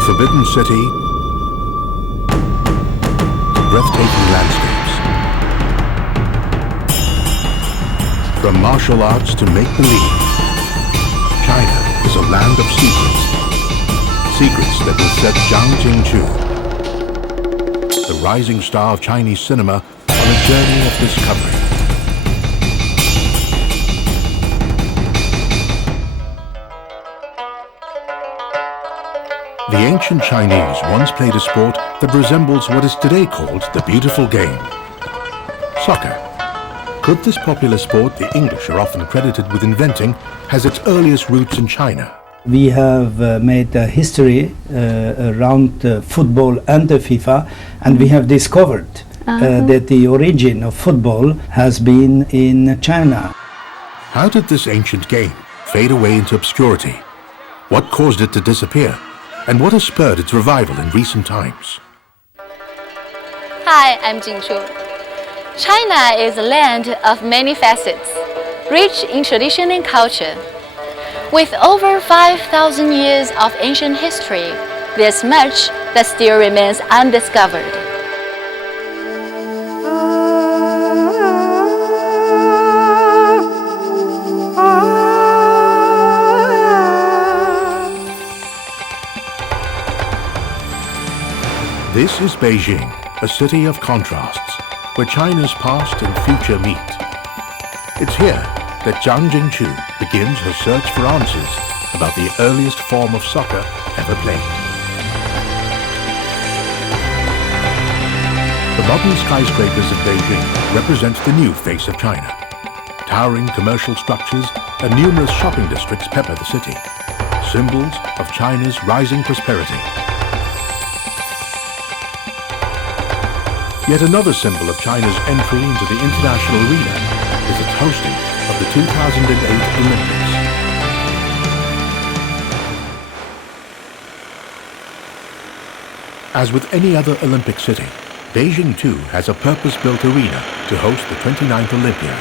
the Forbidden City to breathtaking landscapes. From martial arts to make-believe, China is a land of secrets. Secrets that will set Zhang Jingchu, the rising star of Chinese cinema, on a journey of discovery. The ancient Chinese once played a sport that resembles what is today called the beautiful game, soccer. Could this popular sport the English are often credited with inventing has its earliest roots in China? We have made a history around football under FIFA, and we have discovered that the origin of football has been in China. How did this ancient game fade away into obscurity? What caused it to disappear? And what has spurred its revival in recent times? Hi, I'm Jing Chu. China is a land of many facets, rich in tradition and culture. With over 5,000 years of ancient history, there's much that still remains undiscovered. This is Beijing, a city of contrasts, where China's past and future meet. It's here that Zhang Jingchu begins her search for answers about the earliest form of soccer ever played. The modern skyscrapers of Beijing represent the new face of China. Towering commercial structures and numerous shopping districts pepper the city, symbols of China's rising prosperity. Yet another symbol of China's entry into the international arena is its hosting of the 2008 Olympics. As with any other Olympic city, Beijing too has a purpose-built arena to host the 29th Olympiad.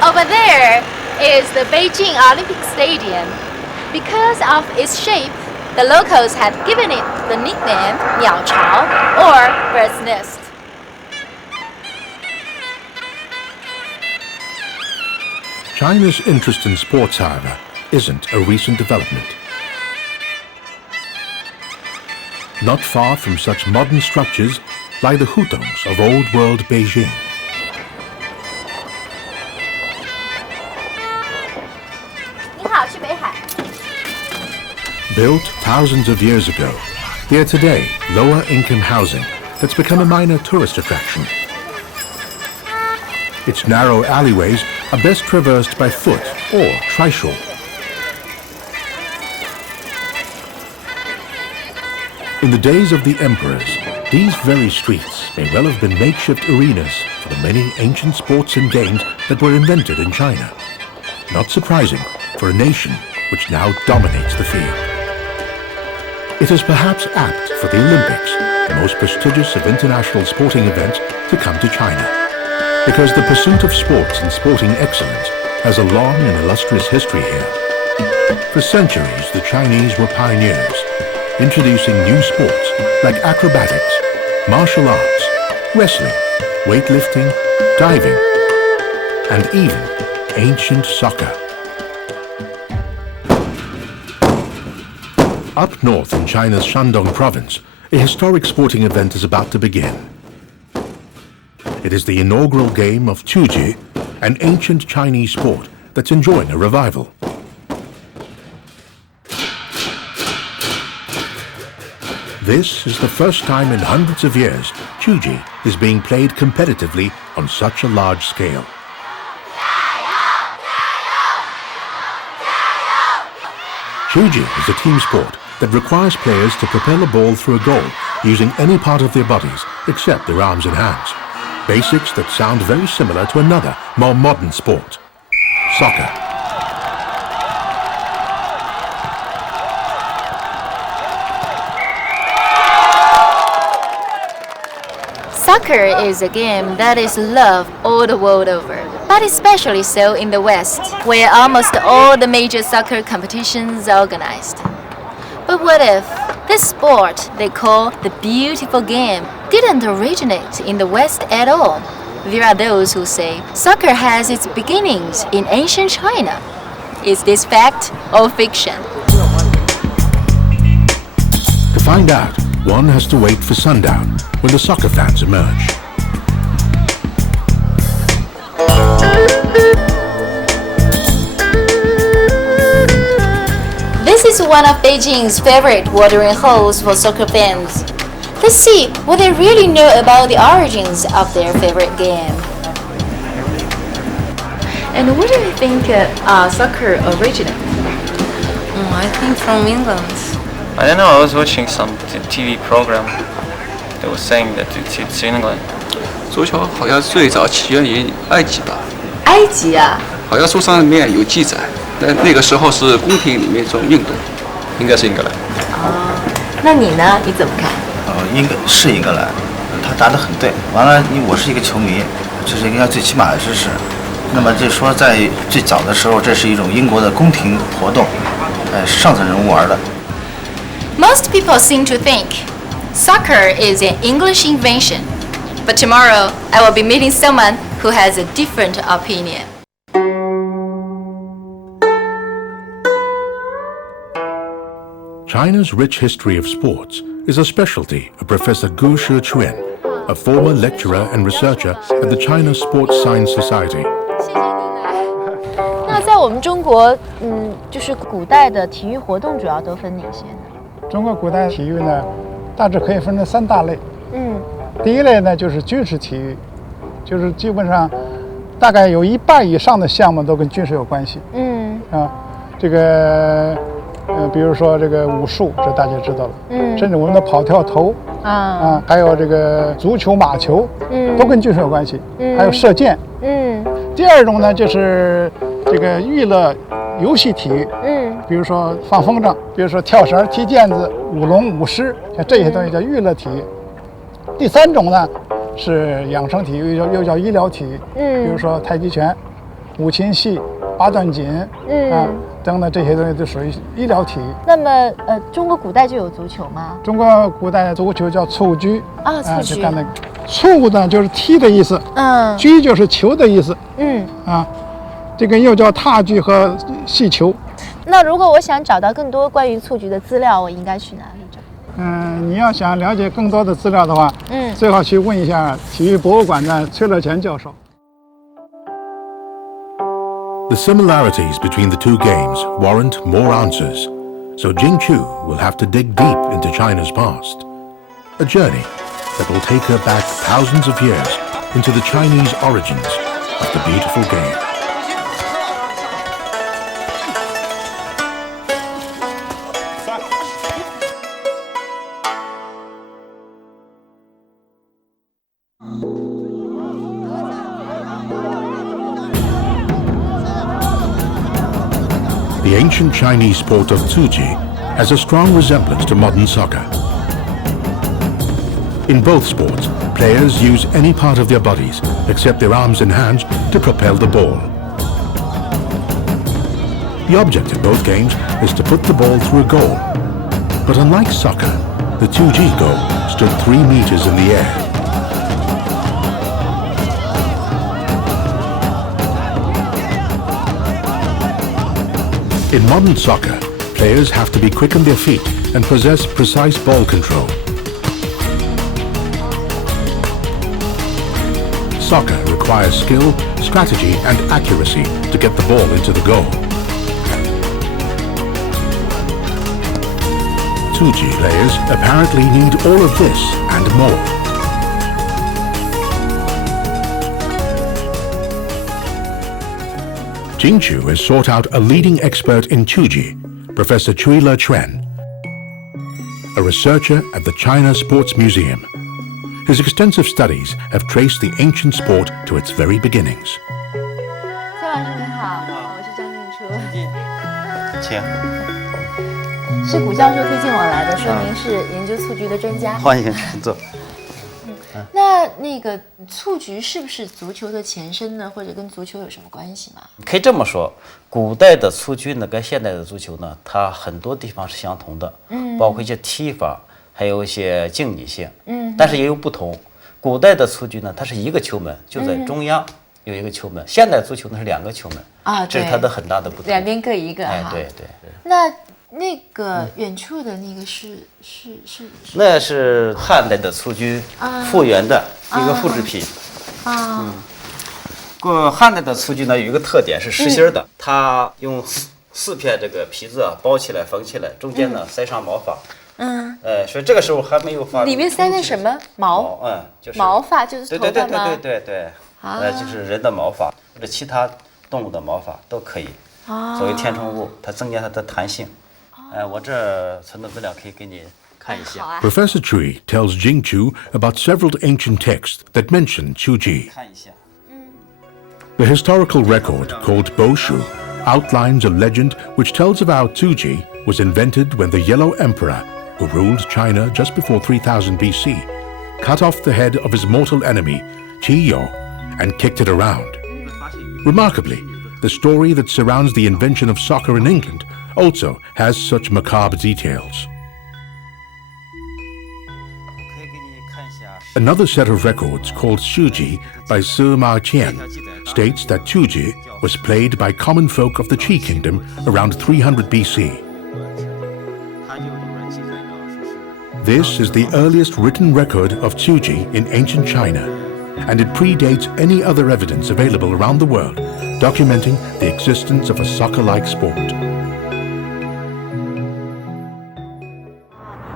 Over there is the Beijing Olympic Stadium. Because of its shape, the locals have given it the nickname Niao Chao, or bird's nest. China's interest in sports, however, isn't a recent development. Not far from such modern structures lie the hutongs of old-world Beijing. Built thousands of years ago, they are today lower-income housing that's become a minor tourist attraction. Its narrow alleyways are best traversed by foot or trishaw. In the days of the emperors, these very streets may well have been makeshift arenas for the many ancient sports and games that were invented in China. Not surprising for a nation which now dominates the field. It is perhaps apt for the Olympics, the most prestigious of international sporting events, to come to China, because the pursuit of sports and sporting excellence has a long and illustrious history here. For centuries, the Chinese were pioneers, introducing new sports like acrobatics, martial arts, wrestling, weightlifting, diving, and even ancient soccer. Up north in China's Shandong province, a historic sporting event is about to begin. It is the inaugural game of Chuji, an ancient Chinese sport that's enjoying a revival. This is the first time in hundreds of years Chuji is being played competitively on such a large scale. Chuji is a team sport that requires players to propel a ball through a goal using any part of their bodies except their arms and hands. Basics that sound very similar to another, more modern sport, soccer. Soccer is a game that is loved all the world over, but especially so in the West, where almost all the major soccer competitions are organized. But what if this sport they call the beautiful game didn't originate in the West at all? There are those who say soccer has its beginnings in ancient China. Is this fact or fiction? To find out, one has to wait for sundown when the soccer fans emerge. This is one of Beijing's favorite watering holes for soccer fans. Let's see what they really know about the origins of their favorite game. And where do you think soccer originated? I think from England. I don't know, I was watching some TV program that was saying that it's England. 足球好像最早起源于埃及吧，埃及啊，好像书上面有记载。那个时候是宫廷里面一种运动，应该是英格兰。那你呢？你怎么看？英格兰，他答得很对。完了，我是一个球迷，这是应该最起码的知识。那么就说在最早的时候，这是一种英国的宫廷活动，上层人物玩的。Most people seem to think soccer is an English invention, but tomorrow I will be meeting someone who has a different opinion. China's rich history of sports is a specialty of Professor Gu Shichuan, a former lecturer and researcher at the China Sports Science Society. 那在我们中国，就是古代的体育活动主要都分哪些呢？中国古代体育呢，大致可以分成3大类。第一类呢就是军事体育，就是基本上大概有1半以上的项目都跟军事有关系。这个比如说这个武术，这大家知道了。甚至我们的跑跳投还有这个足球、马球，都跟军事有关系。还有射箭。第二种呢就是这个娱乐游戏体育。比如说放风筝，比如说跳绳、踢毽子、舞龙、舞狮，像这些东西叫娱乐体育。第3种呢是养生体育，又叫医疗体育。比如说太极拳、五禽戏、八段锦，等等这些东西都属于医疗体育。那么中国古代就有足球吗？中国古代的足球叫蹴鞠。蹴鞠。蹴呢就是踢的意思，鞠就是球的意思。这个又叫踏鞠和细球。那如果我想找到更多关于蹴鞠的资料，我应该去哪里找？你要想了解更多的资料的话，最好去问一下体育博物馆的崔乐全教授。The similarities between the two games warrant more answers, so Jing Chu will have to dig deep into China's past. A journey that will take her back thousands of years into the Chinese origins of the beautiful game. The ancient Chinese sport of Tzuji has a strong resemblance to modern soccer. In both sports, players use any part of their bodies except their arms and hands to propel the ball. The object in both games is to put the ball through a goal. But unlike soccer, the Tzuji goal stood 3 meters in the air. In modern soccer, players have to be quick on their feet and possess precise ball control. Soccer requires skill, strategy and accuracy to get the ball into the goal. Tzuji players apparently need all of this and more. Jing Chu has sought out a leading expert in Tzuji, Professor Cui Le-Chuan, a researcher at the China Sports Museum. His extensive studies have traced the ancient sport to its very beginnings. 崔老师您好，我是张静初。请。是古教授推荐我来的，说您是研究蹴鞠的专家。欢迎坐。那个蹴鞠是不是足球的前身呢？或者跟足球有什么关系吗？可以这么说，古代的蹴鞠呢跟现代的足球呢，它很多地方是相同的，包括一些踢法，还有一些竞技性，但是也有不同。古代的蹴鞠呢，它是一个球门，就在中央有一个球门，现代足球呢是2个球门啊，这是它的很大的不同，两边各一个。哎，对。那个远处的那个是那是汉代的蹴鞠复原的一个复制品。汉代的蹴鞠呢有一个特点是实心的，它用4片这个皮子包起来缝起来，中间呢塞上毛发。所以这个时候还没有发。里面塞的什么毛？就是毛发，就是头发吗？对，就是人的毛发或者其他动物的毛发都可以。作为填充物，它增加它的弹性。我这存的资料可以给你看一下。Professor Cui tells Jing Chu about several ancient texts that mention Chuji. 看一下。The historical record called Boshu outlines a legend which tells of how Tuji was invented when the Yellow Emperor, who ruled China just before 3000 BC, cut off the head of his mortal enemy, Qi Yo, and kicked it around. Remarkably, the story that surrounds the invention of soccer in England also has such macabre details. Another set of records called Shuji by Sima Qian states that Tuji was played by common folk of the Qi kingdom around 300 BC. This is the earliest written record of Tuji in ancient China, and it predates any other evidence available around the world documenting the existence of a soccer-like sport.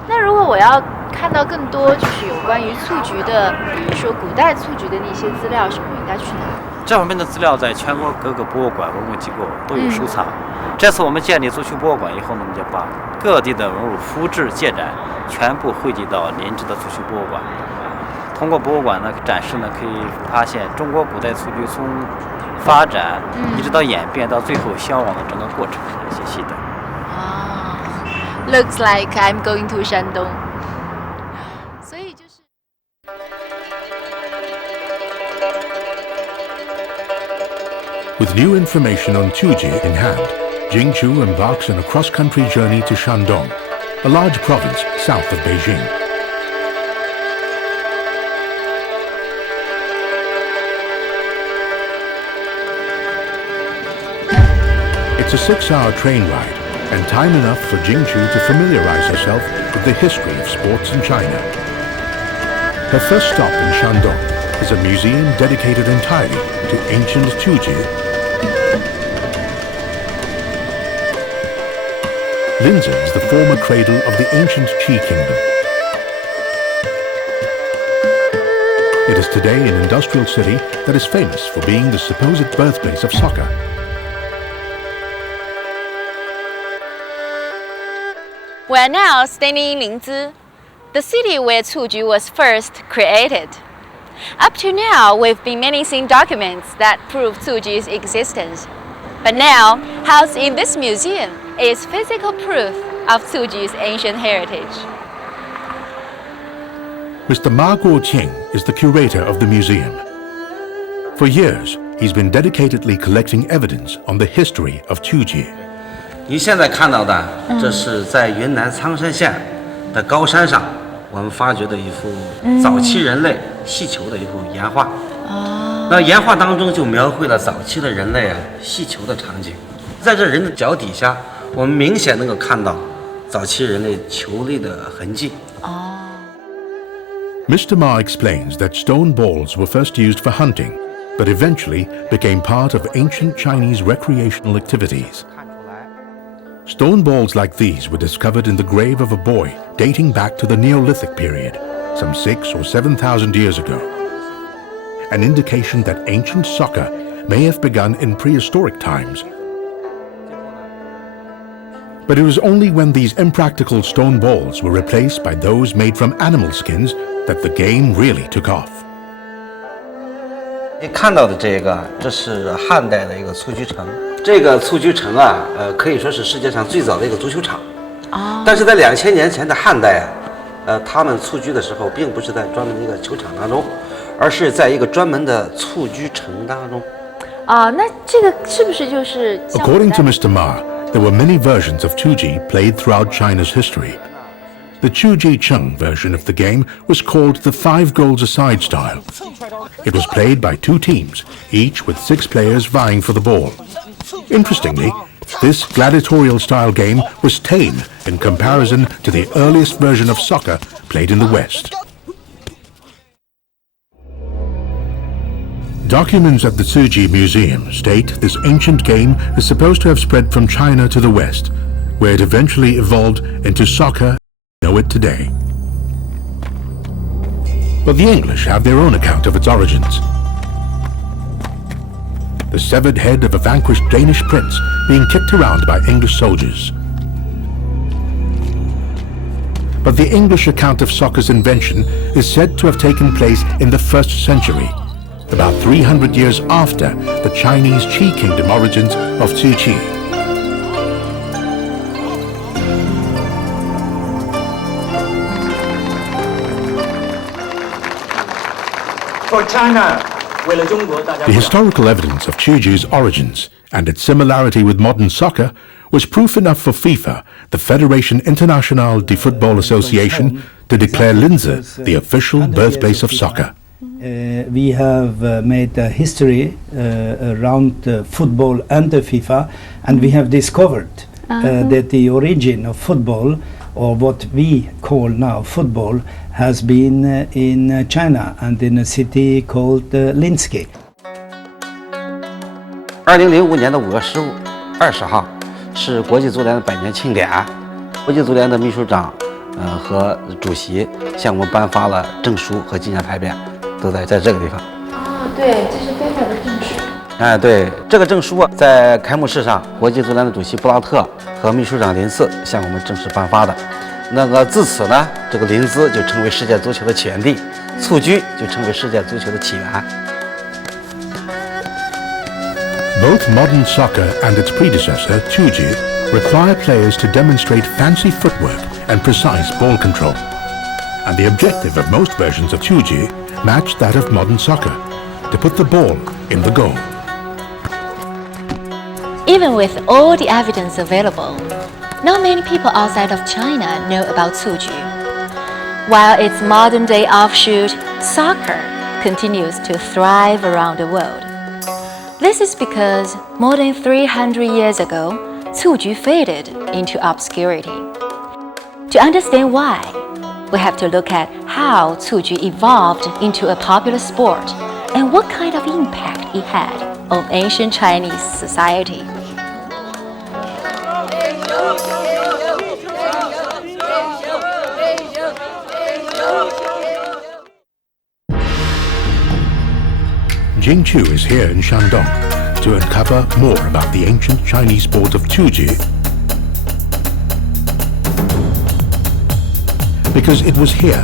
那如果我要看到更多就是有关于蹴鞠的，比如说古代蹴鞠的那些资料什么，我应该去哪？这方面的资料在全国各个博物馆、文物机构都有收藏。这次我们建立足球博物馆以后呢，我们就把各地的文物复制借展，全部汇集到林芝的足球博物馆。通过博物馆呢展示呢，可以发现中国古代蹴鞠从发展一直到演变到最后消亡的整个过程一些细的。Looks like I'm going to 山东。所以就是。With new information on Tuji in hand, Jing Chu embarks on a cross-country journey to Shandong, a large province south of Beijing. It's a 6-hour train ride, and time enough for Jing Chu to familiarize herself with the history of sports in China. Her first stop in Shandong is a museum dedicated entirely to ancient Tuji. Linzhi is the former cradle of the ancient Qi kingdom. It is today an industrial city that is famous for being the supposed birthplace of soccer. We are now standing in Linzhi, the city where Cuju was first created. Up to now, we've been managing documents that prove Cuju's existence. But now, housed in this museum is physical proof of Cuju's ancient heritage. Mr. Ma Guoqing is the curator of the museum. For years, he's been dedicatedly collecting evidence on the history of Tuji. 您现在看到的，这是在云南苍山县的高山上，我们发掘的一幅早期人类戏球的一幅岩画。那岩画当中就描绘了早期的人类戏球的场景。在这人的脚底下，我们明显能够看到早期人类球类的痕迹。Mr. Ma explains that stone balls were first used for hunting, but eventually became part of ancient Chinese recreational activities. Stone balls like these were discovered in the grave of a boy dating back to the Neolithic period, some 6,000 or 7,000 years ago. An indication that ancient soccer may have begun in prehistoric times. But it was only when these impractical stone balls were replaced by those made from animal skins that the game really took off. 你看到的这个，这是汉代的一个蹴鞠城。这个蹴鞠城可以说是世界上最早的一个足球场。但是在2000年前的汉代他们蹴鞠的时候，并不是在专门的一个球场当中，而是在一个专门的蹴鞠城当中。那这个是不是就是像 According to Mr. Ma, there were many versions of Chuji played throughout China's history. The Chuji Cheng version of the game was called the 5 goals a side style. It was played by 2 teams, each with 6 players vying for the ball. Interestingly, this gladiatorial style game was tame in comparison to the earliest version of soccer played in the West. Documents at the Tsuji Museum state this ancient game is supposed to have spread from China to the West, where it eventually evolved into soccer as we know it today. But the English have their own account of its origins. The severed head of a vanquished Danish prince being kicked around by English soldiers. But the English account of soccer's invention is said to have taken place in the 1st century, about 300 years after the Chinese Qi kingdom origins of Tzu Chi. For China, the historical evidence of Chuji's origins and its similarity with modern soccer was proof enough for FIFA, the Fédération Internationale de Football Association, to declare Linz the official birthplace of soccer. We have made history around football and the FIFA, and we have discovered that the origin of football, or what we call now football, has been in China and in a city called Linz. 2005年的5月20号是国际足联的100年庆典，国际足联的秘书长和主席向我们颁发了证书和纪念牌匾，都在这个地方。对，这是非法的证书。对，这个证书在开幕式上，国际足联的主席布拉特和秘书长林斯向我们正式颁发的。自此呢，这个林兹就成为世界足球的起源地，蹴鞠就成为世界足球的起源。Both modern soccer and its predecessor, Chuji, require players to demonstrate fancy footwork and precise ball control. And the objective of most versions of Chuji matched that of modern soccer, to put the ball in the goal. Even with all the evidence available, not many people outside of China know about Tsuji. While its modern-day offshoot, soccer, continues to thrive around the world. This is because more than 300 years ago, Tsuji faded into obscurity. To understand why, we have to look at how Tsuji evolved into a popular sport and what kind of impact it had on ancient Chinese society. Jing Chu is here in Shandong to uncover more about the ancient Chinese sport of Chuji, because it was here,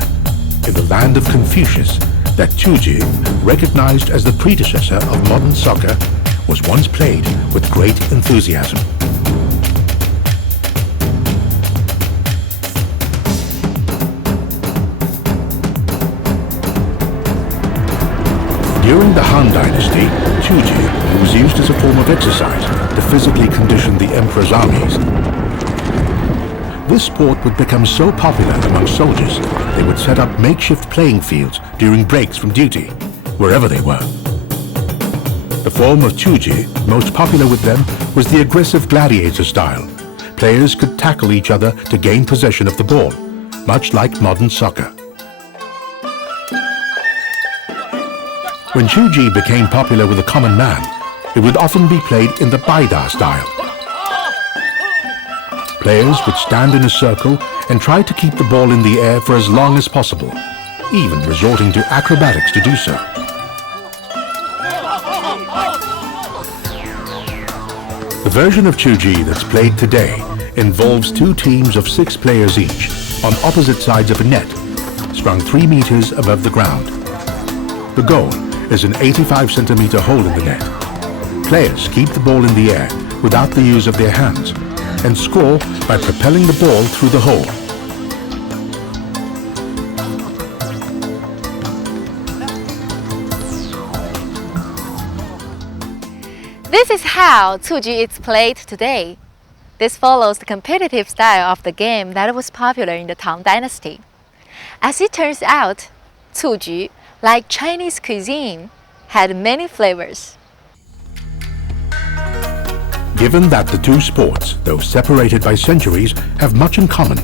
in the land of Confucius, that Chuji, recognized as the predecessor of modern soccer, was once played with great enthusiasm. During the Han Dynasty, Chuji was used as a form of exercise to physically condition the emperor's armies. This sport would become so popular among soldiers, they would set up makeshift playing fields during breaks from duty, wherever they were. The form of Chuji, most popular with them, was the aggressive gladiator style. Players could tackle each other to gain possession of the ball, much like modern soccer. When Chuji became popular with the common man, it would often be played in the Baida style. Players would stand in a circle and try to keep the ball in the air for as long as possible, even resorting to acrobatics to do so. The version of Chuji that's played today involves 2 teams of 6 players each on opposite sides of a net, sprung 3 meters above the ground. The goal is an 85-centimeter hole in the net. Players keep the ball in the air without the use of their hands and score by propelling the ball through the hole. how Cuji is played today. This follows the competitive style of the game that was popular in the Tang Dynasty. As it turns out, Cuji, like Chinese cuisine, had many flavors. Given that the two sports, though separated by centuries, have much in common,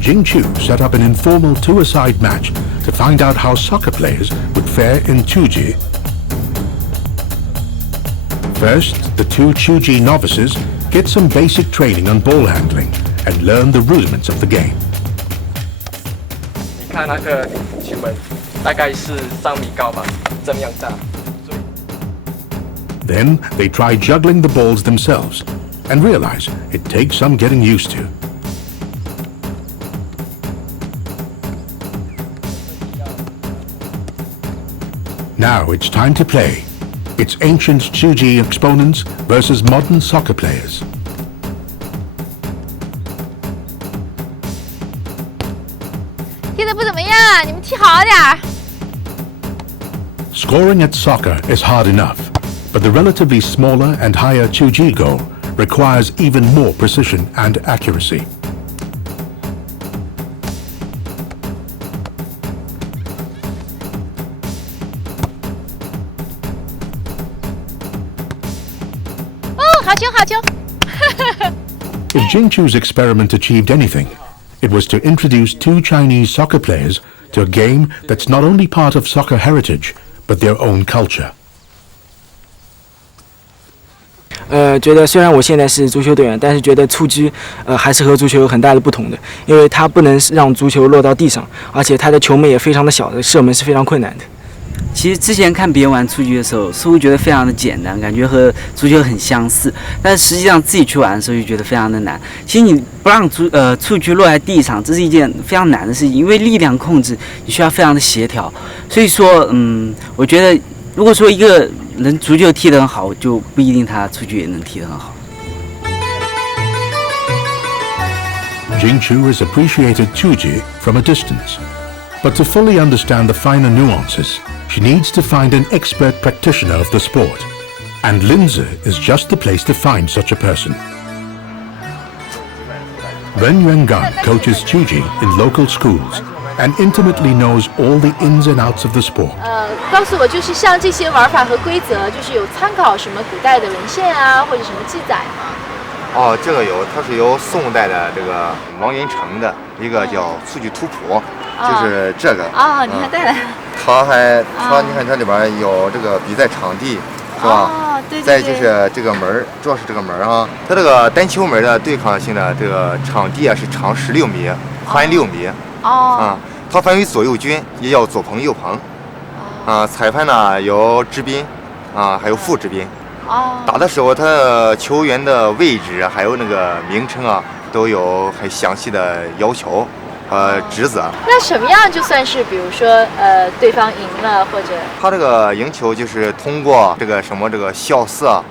Jing Chu set up an informal two-a-side match to find out how soccer players would fare in Cuji. First, the two Cuji novices get some basic training on ball handling and learn the rudiments of the game. 你看那个球门，大概是3米高吧，这么样大。 Then they try juggling the balls themselves and realize it takes some getting used to. Now it's time to play. It's ancient Cuji exponents versus modern soccer players. Scoring at soccer is hard enough, but the relatively smaller and higher Cuji goal requires even more precision and accuracy. If Jing Chu's experiment achieved anything, it was to introduce two Chinese soccer players to a game that's not only part of soccer heritage, but their own culture. 觉得虽然我现在是足球队员，但是觉得蹴鞠还是和足球有很大的不同的，因为它不能让足球落到地上，而且它的球门也非常的小，射门是非常困难的。其实之前看别人玩蹴鞠的时候，似乎觉得非常的简单，感觉和足球很相似，但是实际上自己去玩的时候就觉得非常的难。其实你不让蹴鞠落在地上，这是一件非常难的事情，因为力量控制你需要非常的协调。所以说，我觉得如果说一个人足球踢得很好，就不一定他蹴鞠也能踢得很好。Jing Chu has appreciated Cuji from a distance, but to fully understand the finer nuances, she needs to find an expert practitioner of the sport, and Linzi is just the place to find such a person. Ren Yuangang coaches Cuji in local schools and intimately knows all the ins and outs of the sport. 告诉我，就是像这些玩法和规则，就是有参考什么古代的文献啊，或者什么记载吗？哦，这个有，它是由宋代的这个王云成的一个叫《蹴鞠图谱》，就是这个。啊，你还带来？你看它里边有这个比赛场地，是吧？哦，对对对。再就是这个门，主要是这个门啊，它这个单球门的对抗性的这个场地啊是长16米，宽6米。哦。啊，它分为左右军，也叫左棚右棚。啊，裁判呢有执兵，啊还有副执兵。哦。打的时候，他球员的位置还有那个名称啊，都有很详细的要求。职责。那什么样就算是，比如说，对方赢了，或者他这个赢球就是通过这个笑色，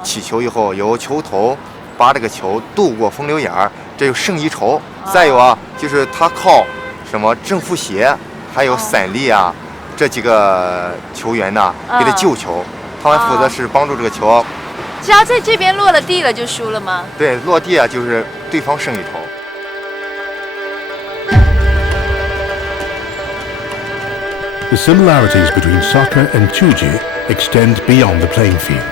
起球以后由球头把这个球渡过风流眼儿，这就胜一筹。再有啊，就是他靠什么正负协，还有散力啊，这几个球员呢给他救球，他们负责是帮助这个球。只要在这边落了地了就输了吗？对，落地啊就是对方胜一筹。The similarities between soccer and Cuji extend beyond the playing field.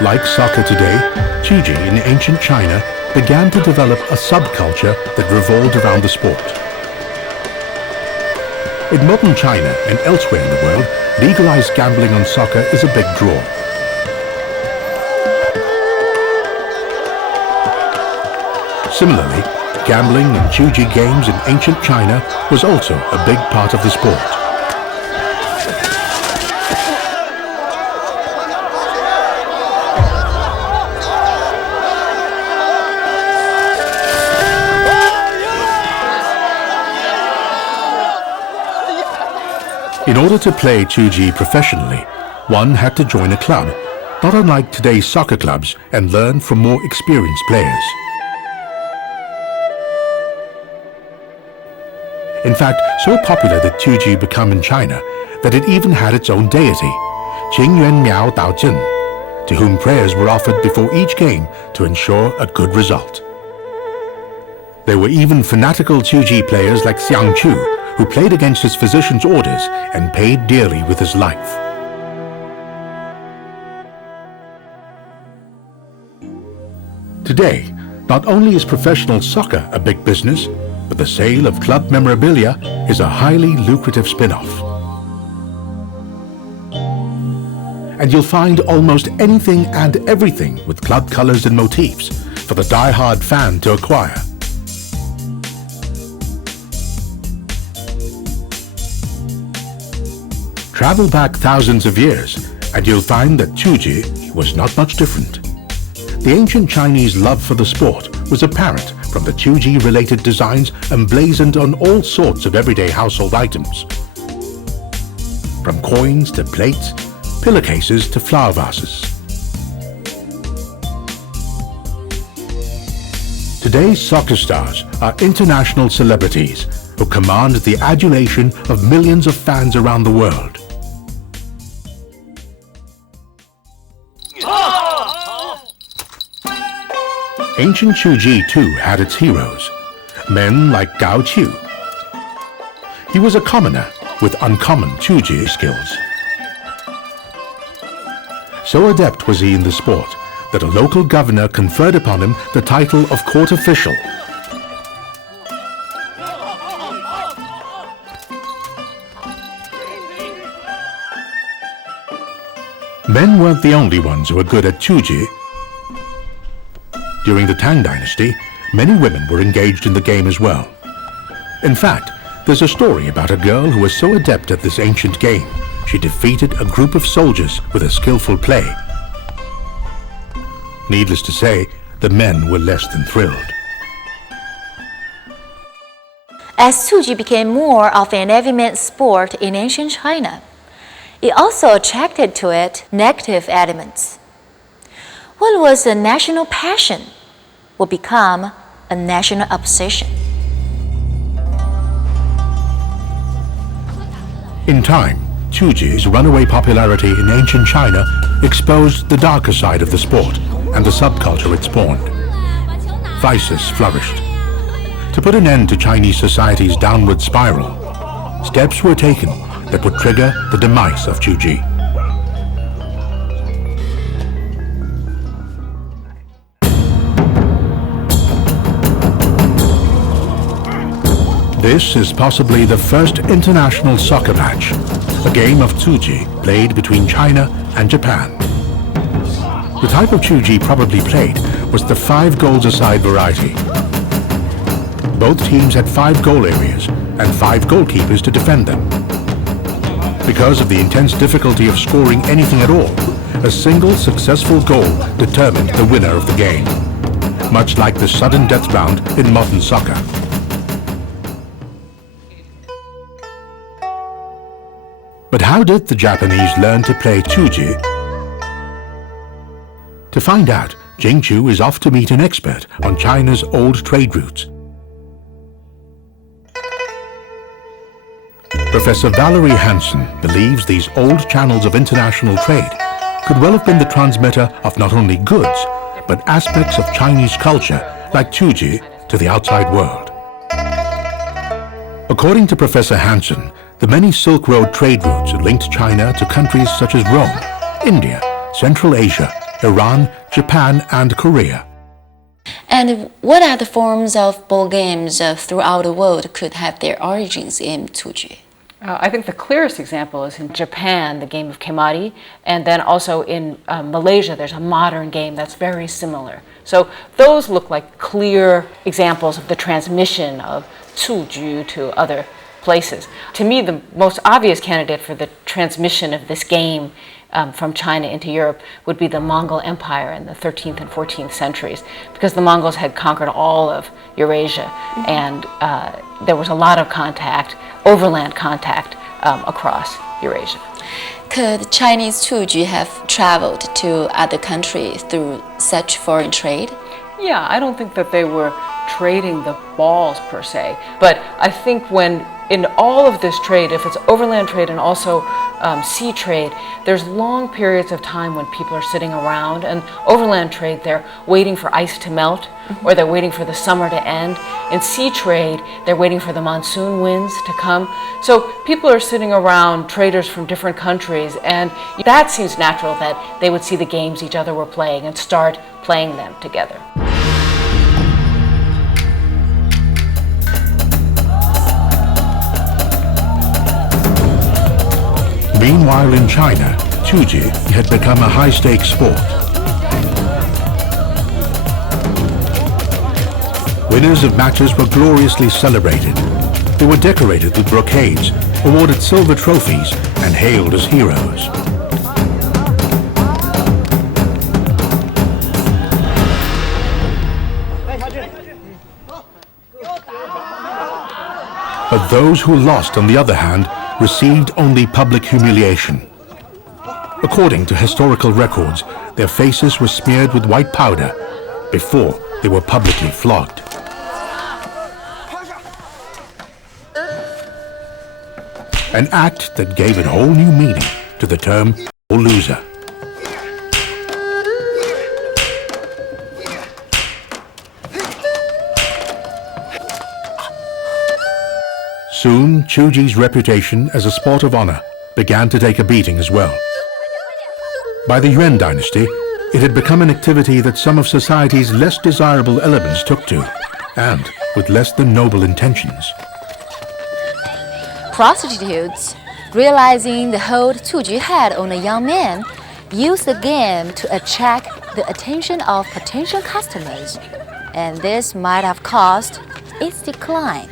Like soccer today, Cuji in ancient China began to develop a subculture that revolved around the sport. In modern China and elsewhere in the world, legalized gambling on soccer is a big draw. Similarly, gambling in Cuji games in ancient China was also a big part of the sport. In order to play Cuji professionally, one had to join a club, not unlike today's soccer clubs, and learn from more experienced players. In fact, so popular did Cuji become in China that it even had its own deity, Qingyuan Miao Daozhen, to whom prayers were offered before each game to ensure a good result. There were even fanatical Tuji players like Xiang Chu, who played against his physician's orders and paid dearly with his life. Today, not only is professional soccer a big business, but the sale of club memorabilia is a highly lucrative spin-off. And you'll find almost anything and everything with club colors and motifs for the die-hard fan to acquire. Travel back thousands of years and you'll find that Tuji was not much different. The ancient Chinese love for the sport was apparent from the Tuji-related designs emblazoned on all sorts of everyday household items. From coins to plates, pillowcases to flower vases. Today's soccer stars are international celebrities who command the adulation of millions of fans around the world. Ancient Tuji too had its heroes, men like Gao Qiu. He was a commoner with uncommon Tuji skills. So adept was he in the sport that a local governor conferred upon him the title of court official. Men weren't the only ones who were good at Tuji. During the Tang Dynasty, many women were engaged in the game as well. In fact, there's a story about a girl who was so adept at this ancient game, she defeated a group of soldiers with a skillful play. Needless to say, the men were less than thrilled. As Tuji became more of an everyman sport in ancient China, it also attracted to it negative elements. What was a national passion would become a national obsession. In time, Tuji's runaway popularity in ancient China exposed the darker side of the sport and the subculture it spawned. Vices flourished. To put an end to Chinese society's downward spiral, steps were taken that would trigger the demise of Tuji. This is possibly the first international soccer match, a game of Tuji played between China and Japan. The type of Tuji probably played was the 5 goals a side variety. Both teams had 5 goal areas and 5 goalkeepers to defend them. Because of the intense difficulty of scoring anything at all, a single successful goal determined the winner of the game, much like the sudden death round in modern soccer. But how did the Japanese learn to play Tuji? To find out, Jing Chu is off to meet an expert on China's old trade routes. Professor Valerie Hansen believes these old channels of international trade could well have been the transmitter of not only goods, but aspects of Chinese culture like Tuji to the outside world. According to Professor Hansen, the many Silk Road trade routes linked China to countries such as Rome, India, Central Asia, Iran, Japan, and Korea. And what other forms of ball games throughout the world could have their origins in Tuji? I think the clearest example is in Japan, the game of Kemari, and then also in Malaysia, there's a modern game that's very similar. So those look like clear examples of the transmission of Tuju to other places. To me, the most obvious candidate for the transmission of this game from China into Europe would be the Mongol Empire in the 13th and 14th centuries, because the Mongols had conquered all of Eurasia, and there was a lot of contact, overland contact, across Eurasia. Could Chinese Tuji have traveled to other countries through such foreign trade? Yeah, I don't think that they were trading the balls per se, but I think when in all of this trade, if it's overland trade and also sea trade, there's long periods of time when people are sitting around, and overland trade, they're waiting for ice to melt, or they're waiting for the summer to end. In sea trade, they're waiting for the monsoon winds to come. So people are sitting around, traders from different countries, and that seems natural that they would see the games each other were playing and start playing them together. Meanwhile in China, Cuji had become a high-stakes sport. Winners of matches were gloriously celebrated. They were decorated with brocades, awarded silver trophies, and hailed as heroes. But those who lost, on the other hand, received only public humiliation. According to historical records, their faces were smeared with white powder before they were publicly flogged. An act that gave a whole new meaning to the term loser. Soon, Cuji's reputation as a sport of honor began to take a beating as well. By the Yuan dynasty, it had become an activity that some of society's less desirable elements took to, and with less than noble intentions. Prostitutes, realizing the hold Cuji had on a young man, used the game to attract the attention of potential customers, and this might have caused its decline.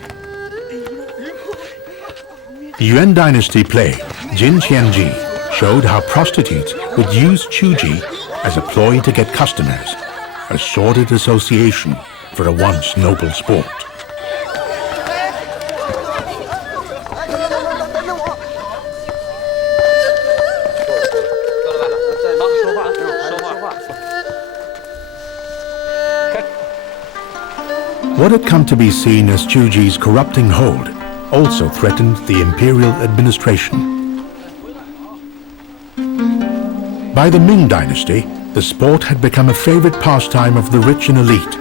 The Yuan dynasty play, Jin Qianji, showed how prostitutes would use Cuji as a ploy to get customers, a sordid association for a once noble sport. What had come to be seen as Cuji's corrupting hold also threatened the imperial administration. By the Ming dynasty, the sport had become a favorite pastime of the rich and elite.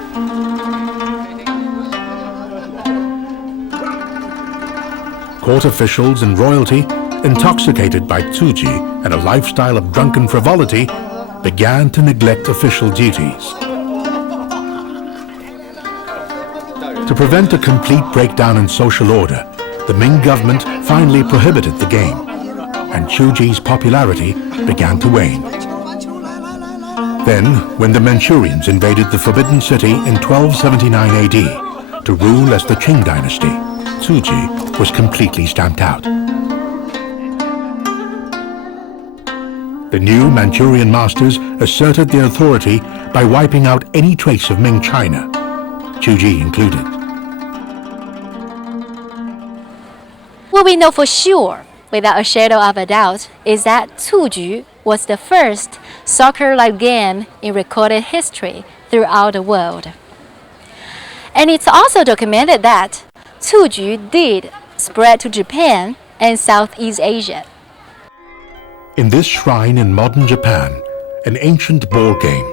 Court officials and royalty, intoxicated by Cuji and a lifestyle of drunken frivolity, began to neglect official duties. To prevent a complete breakdown in social order, the Ming government finally prohibited the game, and Cuji's popularity began to wane. Then, when the Manchurians invaded the Forbidden City in 1279 AD to rule as the Qing dynasty, Cuji was completely stamped out. The new Manchurian masters asserted their authority by wiping out any trace of Ming China, Cuji included. What we know for sure, without a shadow of a doubt, is that Cuji was the first soccer-like game in recorded history throughout the world. And it's also documented that Cuji did spread to Japan and Southeast Asia. In this shrine in modern Japan, an ancient ball game,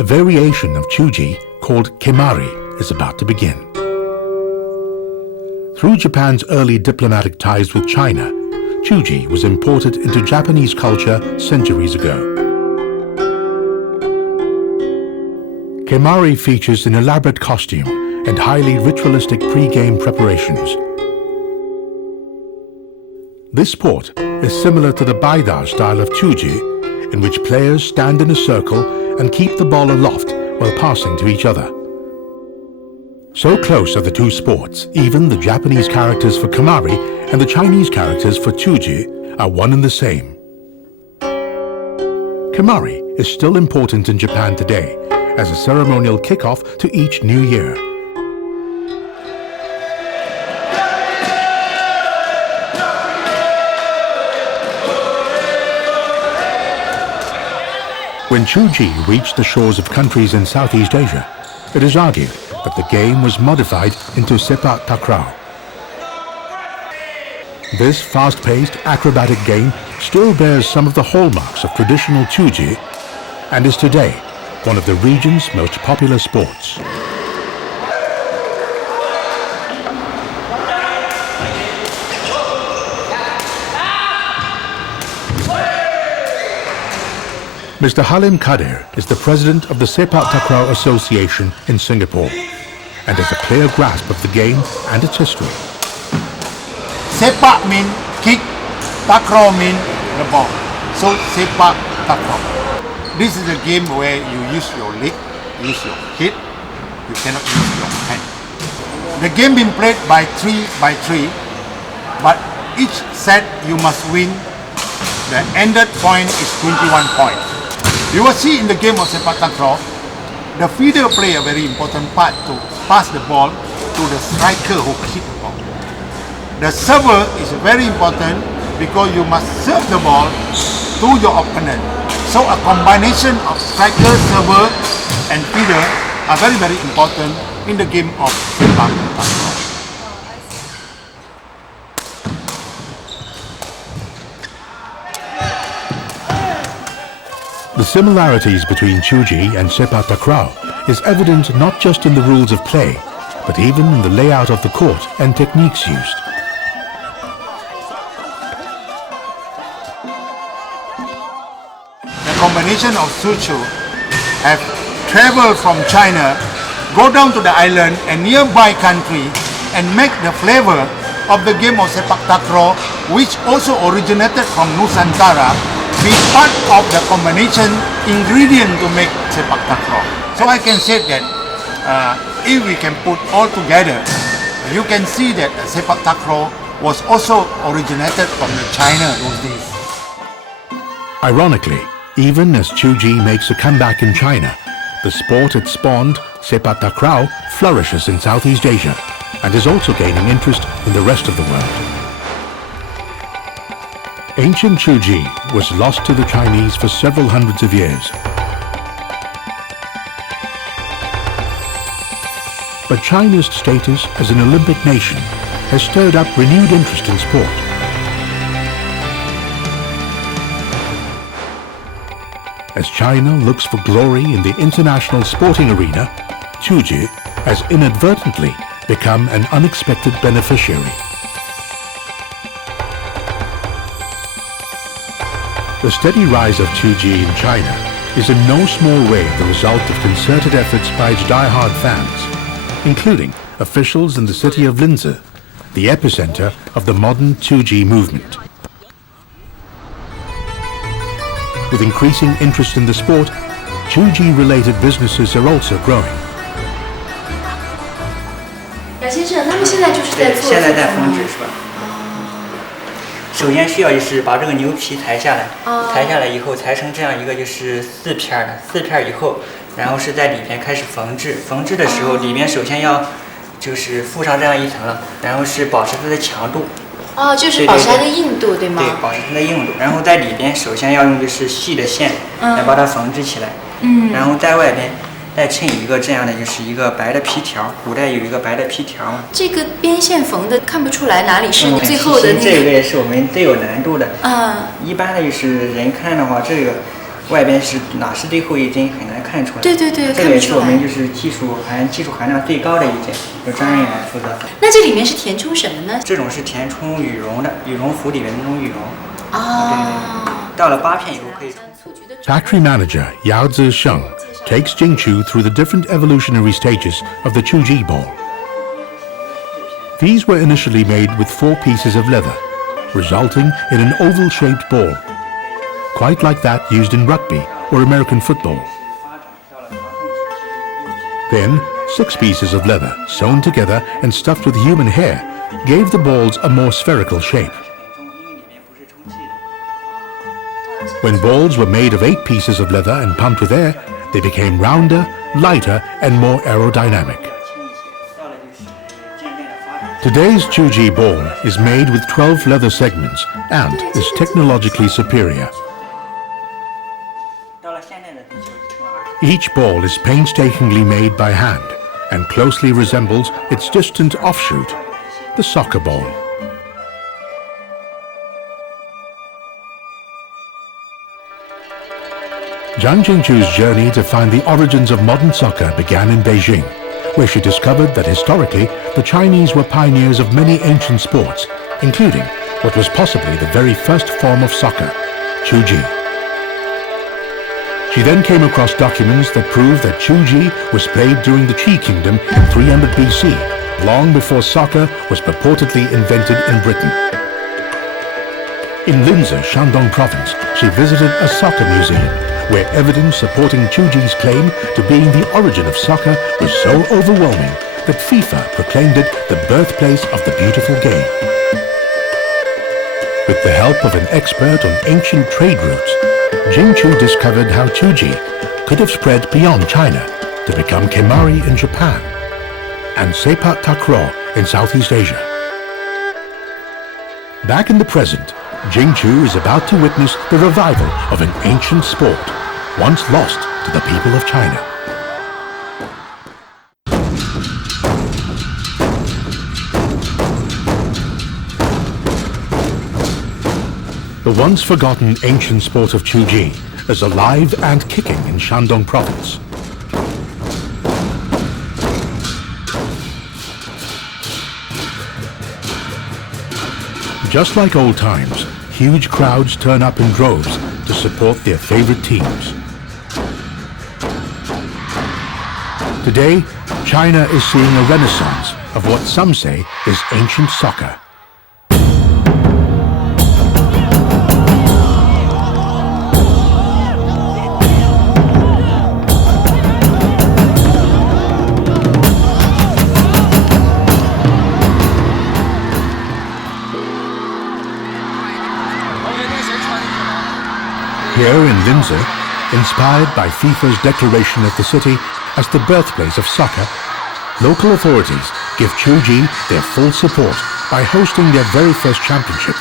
a variation of Cuji called Kemari, is about to begin. Through Japan's early diplomatic ties with China, Cuji was imported into Japanese culture centuries ago. Kemari features an elaborate costume and highly ritualistic pre-game preparations. This sport is similar to the Baidar style of Cuji, in which players stand in a circle and keep the ball aloft while passing to each other. So close are the two sports, even the Japanese characters for Kemari and the Chinese characters for Cuji are one and the same. Kemari is still important in Japan today as a ceremonial kickoff to each new year. When Cuji reached the shores of countries in Southeast Asia, it is argued that the game was modified into sepak takraw. This fast-paced, acrobatic game still bears some of the hallmarks of traditional Chuji and is today one of the region's most popular sports. Mr. Halim Kadir is the president of the Sepak Takraw Association in Singapore and has a clear grasp of the game and its history. Sepak mean kick, takraw mean the ball. So Sepak Takraw. This is a game where you use your leg, use your head, you cannot use your hand. The game being played by 3 by 3, but each set you must win. The ended point is 21 points. You will see in the game of Sepak Takraw, the feeder play a very important part to pass the ball to the striker who hit the ball. The server is very important because you must serve the ball to your opponent. So a combination of striker, server and feeder are very, very important in the game of Sepak Takraw. The similarities between Chuji and Sepak Takraw is evident not just in the rules of play, but even in the layout of the court and techniques used. The combination of Suzhou have traveled from China, go down to the island and nearby country and make the flavor of the game of Sepak Takraw, which also originated from Nusantara, be part of the combination ingredient to make Sepak Takraw. So I can say that if we can put all together, you can see that Sepak Takraw was also originated from China those days. Ironically, even as Chuji makes a comeback in China, the sport it spawned, Sepak Takraw, flourishes in Southeast Asia and is also gaining interest in the rest of the world. Ancient Chuji was lost to the Chinese for several hundreds of years. But China's status as an Olympic nation has stirred up renewed interest in sport. As China looks for glory in the international sporting arena, Chuji has inadvertently become an unexpected beneficiary. The steady rise of Chuji in China is in no small way the result of concerted efforts by its die-hard fans, including officials in the city of Linzi, the epicenter of the modern Chuji movement. With increasing interest in the sport, Chuji-related businesses are also growing. 杨先生，那么现在就是在做。现在在缝制是吧？首先需要就是把这个牛皮裁下来，裁下来以后裁成这样一个就是4片的，4片以后，然后是在里面开始缝制。缝制的时候，里面首先要就是附上这样一层了，然后是保持它的强度。哦，就是保持它的硬度，对吗？对，保持它的硬度。然后在里边首先要用的是细的线来把它缝制起来，然后在外边再衬一个这样的，就是一个白的皮条，古代有一个白的皮条嘛。这个边线缝的看不出来哪里是最后的那个。这个也是我们最有难度的。一般的就是人看的话，这个外边是哪是最后一针很难看出来。对对对，这个也是我们就是技术含量最高的一件，由专业人来负责。那这里面是填充什么呢？这种是填充羽绒的，羽绒服里面的那种羽绒。对，到了8片以后可以冲。Factory manager Yao Zisheng takes Jingchu through the different evolutionary stages of the Chuji ball. These were initially made with 4 pieces of leather, resulting in an oval-shaped ball, quite like that used in rugby or American football. Then, 6 pieces of leather sewn together and stuffed with human hair gave the balls a more spherical shape. When balls were made of 8 pieces of leather and pumped with air, they became rounder, lighter and more aerodynamic. Today's Chuji ball is made with 12 leather segments and is technologically superior. Each ball is painstakingly made by hand and closely resembles its distant offshoot, the soccer ball. Zhang Jingchu's journey to find the origins of modern soccer began in Beijing, where she discovered that historically the Chinese were pioneers of many ancient sports, including what was possibly the very first form of soccer, Qiuji. She then came across documents that proved that Qiuji was played during the Qi Kingdom in 300 BC, long before soccer was purportedly invented in Britain. In Linzi, Shandong Province, she visited a soccer museum, where evidence supporting Qiuji's claim to being the origin of soccer was so overwhelming that FIFA proclaimed it the birthplace of the beautiful game. With the help of an expert on ancient trade routes, Jingchu discovered how Qiuji could have spread beyond China to become Kemari in Japan and Sepak Takraw in Southeast Asia. Back in the present, Jingchu is about to witness the revival of an ancient sport, once lost to the people of China. The once forgotten ancient sport of Qiuji is alive and kicking in Shandong Province. Just like old times, huge crowds turn up in droves to support their favorite teams. Today, China is seeing a renaissance of what some say is ancient soccer. Here in Linzi, inspired by FIFA's declaration of the city as the birthplace of soccer, local authorities give Qiuji their full support by hosting their very first championships.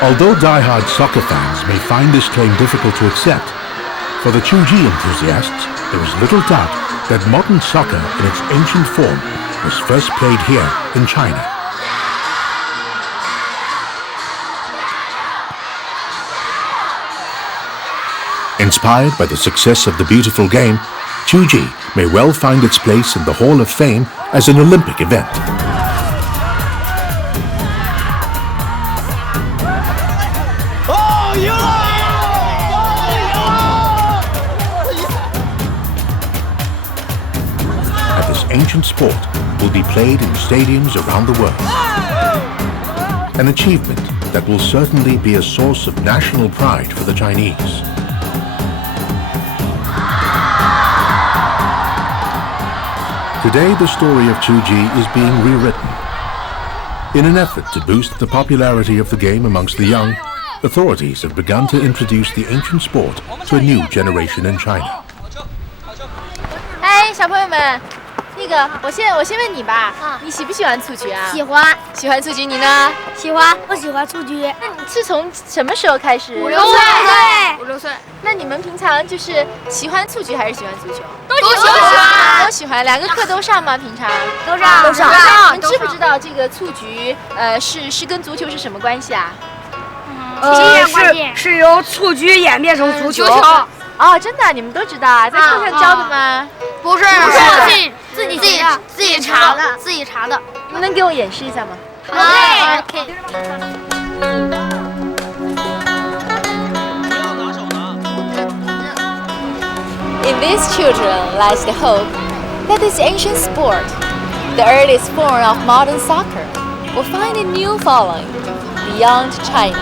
Although die-hard soccer fans may find this claim difficult to accept, for the Qiuji enthusiasts, there is little doubt that modern soccer in its ancient form was first played here in China. Inspired by the success of the beautiful game, Qiuji may well find its place in the Hall of Fame as an Olympic event. Ancient sport will be played in stadiums around the world. An achievement that will certainly be a source of national pride for the Chinese. Today, the story of Qiuji is being rewritten. In an effort to boost the popularity of the game amongst the young, authorities have begun to introduce the ancient sport to a new generation in China. 哎，小朋友们。 那个，我先问你吧，你喜不喜欢蹴鞠啊？喜欢。喜欢蹴鞠，你呢？喜欢。我喜欢蹴鞠。那你是从什么时候开始？5、6岁。5、6岁。那你们平常就是喜欢蹴鞠还是喜欢足球？都喜欢。都喜欢。2个课都上吗？平常？都上。都上。你知不知道这个蹴鞠是跟足球是什么关系啊？是由蹴鞠演变成足球。哦，真的，你们都知道啊？在课上教的吗？不是，自己查的。你们能给我演示一下吗？好嘞。OK。 In these children lies the hope that this ancient sport, the earliest form of modern soccer, will find a new following beyond China.